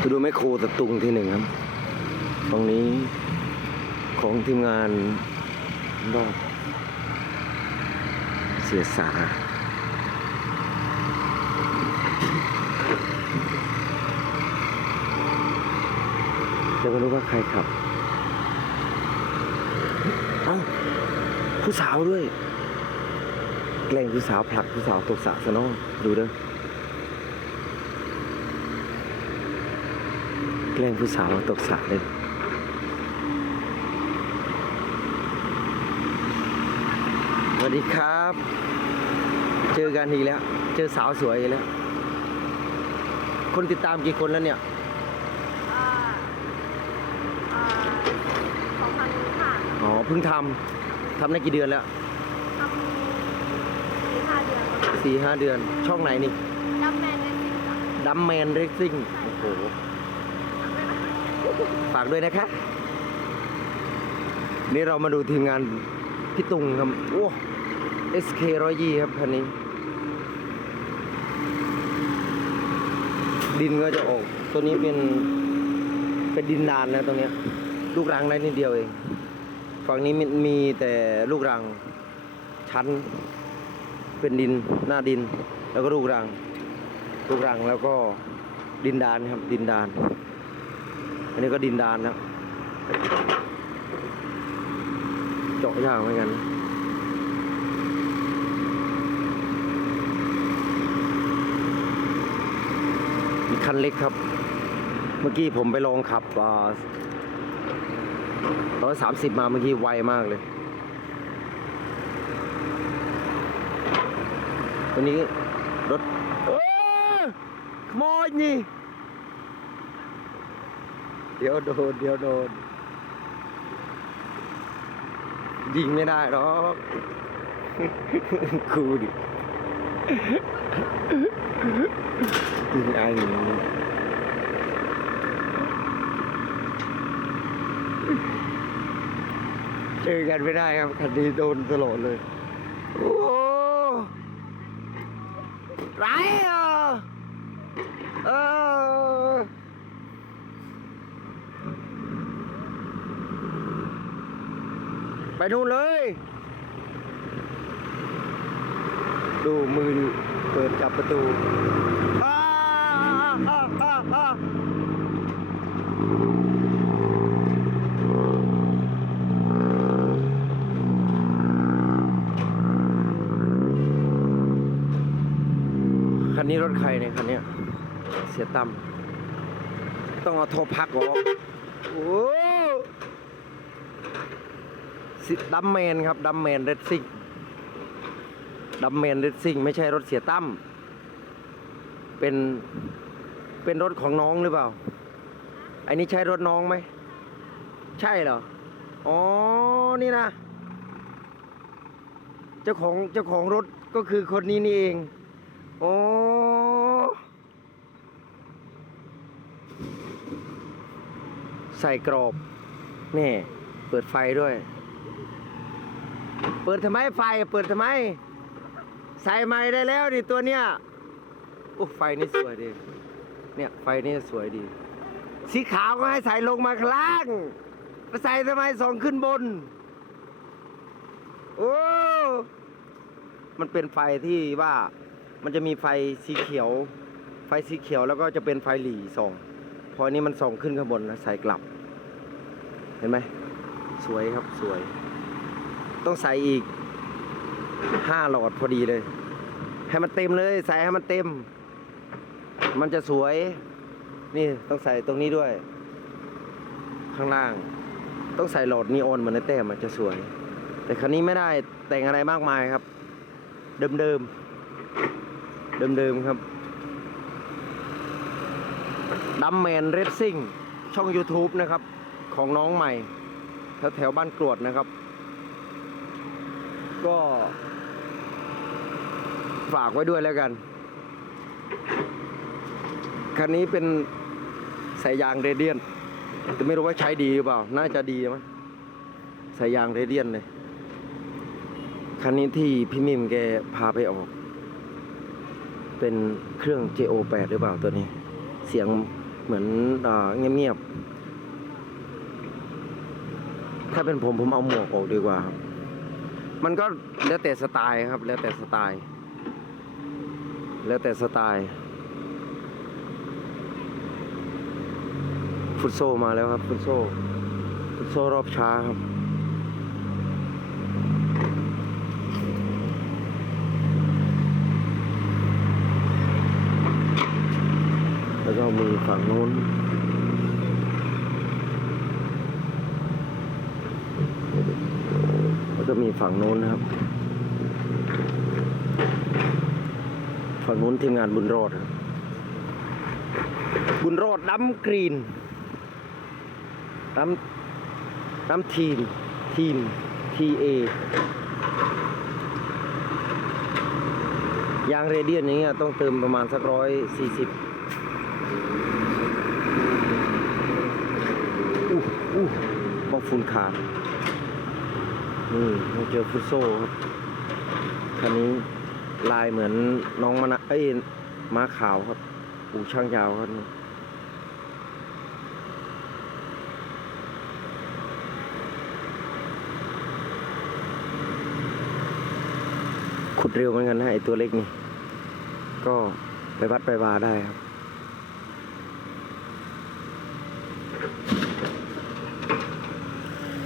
ไปดูแมคโครตะตุงที่หนึ่งครับ ตรงนี้ของทีมงานรอดเสียสาจะไม่รู้ว่าใครขับ เอ้า ผู้สาวด้วย แกล้งผู้สาวผลักผู้สาวตกสระซะน้องดูเด้อ แกล้งผู้สาวตกสระเลยสวัสดีครับ เจอกันอีกแล้ว เจอสาวสวยอีกแล้ว คนติดตามกี่คนแล้วเนี่ยอ่าอ่าสองพันค่ะอ๋อเพิ่งทำทำได้กี่เดือนแล้วทำสี่ห้าเดือนแล้วค่ะสี่ห้าเดือนช่องไหนนี่ดับแมนในสิบค่ะดัมแมนเร c ซิ่งโอ้โห ฝากด้วยนะคะ นี่เรามาดูทีมงานพี่ตุงครับโอ้ SK ร้อยยี่ครับคันนี้ ดินก็จะออก ตัวนี้เป็นเป็นดินดานนะตรงเนี้ย ลูกรังได้นิดเดียวเอง ฝั่งนี้มีมีแต่ลูกรัง ชั้น เป็นดินหน้าดิน แล้วก็ลูกรัง ลูกรังแล้วก็ดินดานครับ ดินดาน อันนี้ก็ดินดานแล้วเจาะยากเหมือนกันมีคันเล็กครับ เมื่อกี้ผมไปลองขับร้อยสามสิบมาเมื่อกี้ไวมากเลย วันนี้รถเอ้ขโมยนี่ เดี๋ยวโดน เดี๋ยวโดน ยิงไม่ได้หรอกคูดิยิงไอ้นี่เจอกันไม่ได้ครับคันนี้โดนตลอดเลย โอ้ไรอะเออ ไปนู่นเลย ดูมือเปิดจับประตูอ้าอ้าอ้าอ้าคันนี้รถใครเนี่ยคันเนี้ยเสียตั้มต้องเอาโทรพักออกโอ้สิ ดัมแมนครับดัมแมนเรดซิ่งดัมแมนเรดซิ่งไม่ใช่รถเสียตั้มเป็นเป็นรถของน้องหรือเปล่า อันนี้ใช่รถน้องไหม ใช่เหรอ อ๋อ นี่นะ เจ้าของเจ้าของรถก็คือคนนี้นี่เองอ๋อใส่กรอบ นี่ เปิดไฟด้วย ปิดทำไมไฟเปิดทำไม ใส่ไม้ได้แล้วดิตัวเนี้ยโอ้ไฟนี่สวยดี เนี่ยไฟนี่สวยดี สีขาวก็ให้ใส่ลงมาข้างล่างมาใส่ทำไมสองขึ้นบน โอ้ มันเป็นไฟที่ว่ามันจะมีไฟสีเขียว ไฟสีเขียวแล้วก็จะเป็นไฟหลีส่อง พออันนี้มันส่องขึ้นข้างบนแล้วใส่กลับ เห็นไหม สวยครับสวย ต้องใส่อีกห้าหลอดพอดีเลย ให้มันเต็มเลย ใส่ให้มันเต็ม มันจะสวย นี่ต้องใส่ตรงนี้ด้วย ข้างล่าง ต้องใส่หลอดนีออนเหมือนในแต้มมันจะสวย แต่คันนี้ไม่ได้แต่งอะไรมากมายครับ เดิมเดิมเดิมเดิมครับดัมแมนเร c ซิ่งช่อง YouTube นะครับ ของน้องใหม่แถวแถวบ้านกรวดนะครับ ก็ ฝากไว้ด้วยแล้วกัน คันนี้เป็นสายยางเรเดียน แต่ไม่รู้ว่าใช้ดีหรือเปล่า น่าจะดีมั้งสายยางเรเดียนเลย คันนี้ที่พี่มิมแกพาไปออก เป็นเครื่อง JO8 หรือเปล่าตัวนี้ เสียงเหมือนอ่าเงียบๆถ้าเป็นผมผมเอาหมวกออกดีกว่าครับ มันก็แล้วแต่สไตล์ครับ แล้วแต่สไตล์ แล้วแต่สไตล์ ฟุตโซมาแล้วครับ ฟุตโซฟุตโซรอบช้าครับแล้วก็มีฝั่งนู้น แล้วก็ มีฝั่งโน้นนะครับ ฝั่งโน้นทีมงานบุญรอดครับบุญรอดดัมกรีนดัมดัมทีม ทีมทีเอยางเรเดียนอย่างเงี้ยต้องเติมประมาณสักร้อยสี่สิบอู้อู้บอกฝุ่นขาด นี่เราเจอฟุตโซ่ครับคันนี้ลายเหมือนน้องมะนะเอ้ยม้าขาวครับ อูช่างยาวครับขุดเร็วเหมือนกันนะไอตัวเล็กนี่ ก็ไปวัดไปวาได้ครับ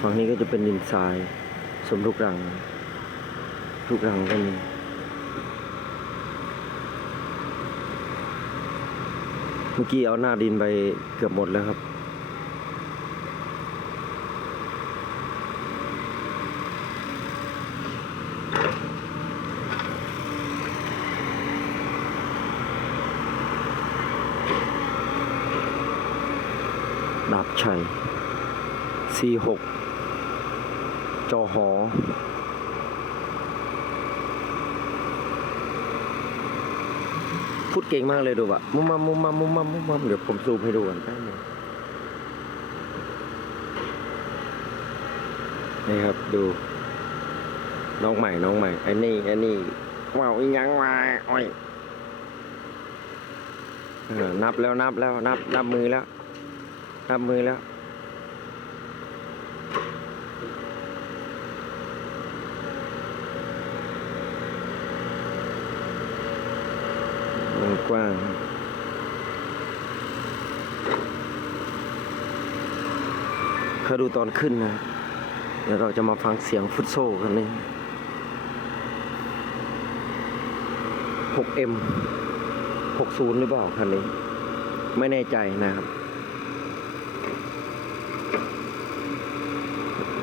ฝั่งนี้ก็จะเป็นดินทราย สมทุกรัง ทุกรังก็มีเมื่อกี้เอาหน้าดินไปเกือบหมดแล้วครับ ดาบชัย46 จอหอ พูดเก่งมากเลยดูวะมุมมัมมุมมัมมุมมัมมุมมัมเดี๋ยวผมซูมให้ดูกันแป๊บนึงนี่ครับดู น้องใหม่น้องใหม่ไอ้นี่ไอ้นี่ว้าวอีหยังมาอ้อยนับแล้วนับแล้วนับนับมือแล้ว นับมือแล้ว กว้างเคยดูตอนขึ้นนะ เดี๋ยวเราจะมาฟังเสียงฟุตโซ่กันนี่ 6M 60 หรือเปล่าคันนี้ ไม่แน่ใจนะครับ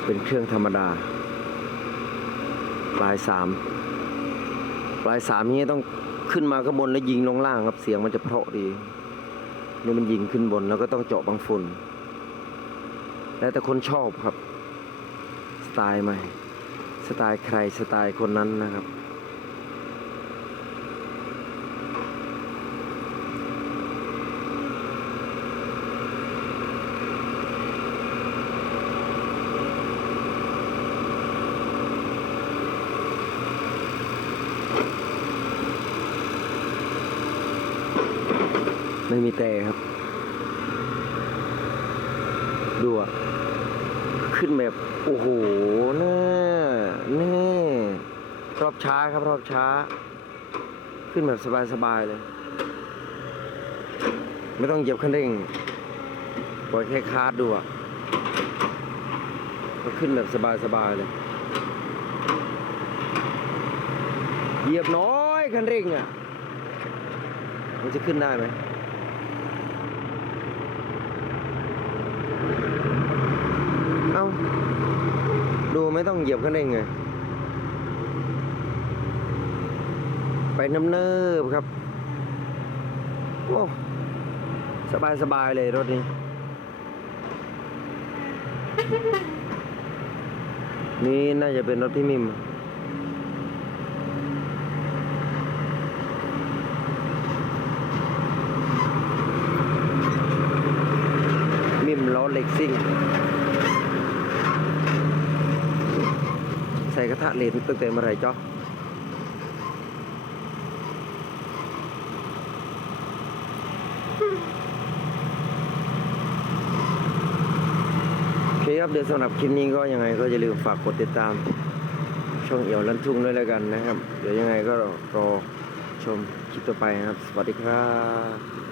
เป็นเครื่องธรรมดา ปลายสาม ปลายสามนี้ต้อง ขึ้นมาข้างบนแล้วยิงลงล่างครับเสียงมันจะเพราะดีนี่มันยิงขึ้นบนแล้วก็ต้องเจาะบางฝุ่นแล้วแต่คนชอบครับ สไตล์ใหม่ สไตล์ใครสไตล์คนนั้นนะครับ ไม่มีแต่ครับ ดูอะขึ้นแบบ โอ้โหแน่แน่รอบช้าครับรอบช้า ขึ้นแบบสบายๆเลย ไม่ต้องเหยียบคันเร่งปล่อยแค่คาร์ดดูอะก็ขึ้นแบบสบายๆเลย เหยียบน้อยคันเร่งอะมันจะขึ้นได้ไหม เอ้า ดูไม่ต้อง เหยียบคันเร่งไง ไปน้ำเนิบครับ โอ้ สบายสบายเลยรถนี้นี่น่าจะเป็นรถพี่มิมมิมล้อเล็กซิ่ง ทะเลนตั้งแต่เมื่อไรจ๊อโเคครับเดี๋ยวสำหรับคลิปนี้ก็ยังไงก็จะลืมฝากกดติดตาม ช่องเอี่ยวลันทุ่งด้วยแล้วกันนะครับ เดี๋ยวยังไงก็รอชมคลิปต่อไปนะครับ สวัสดีครับ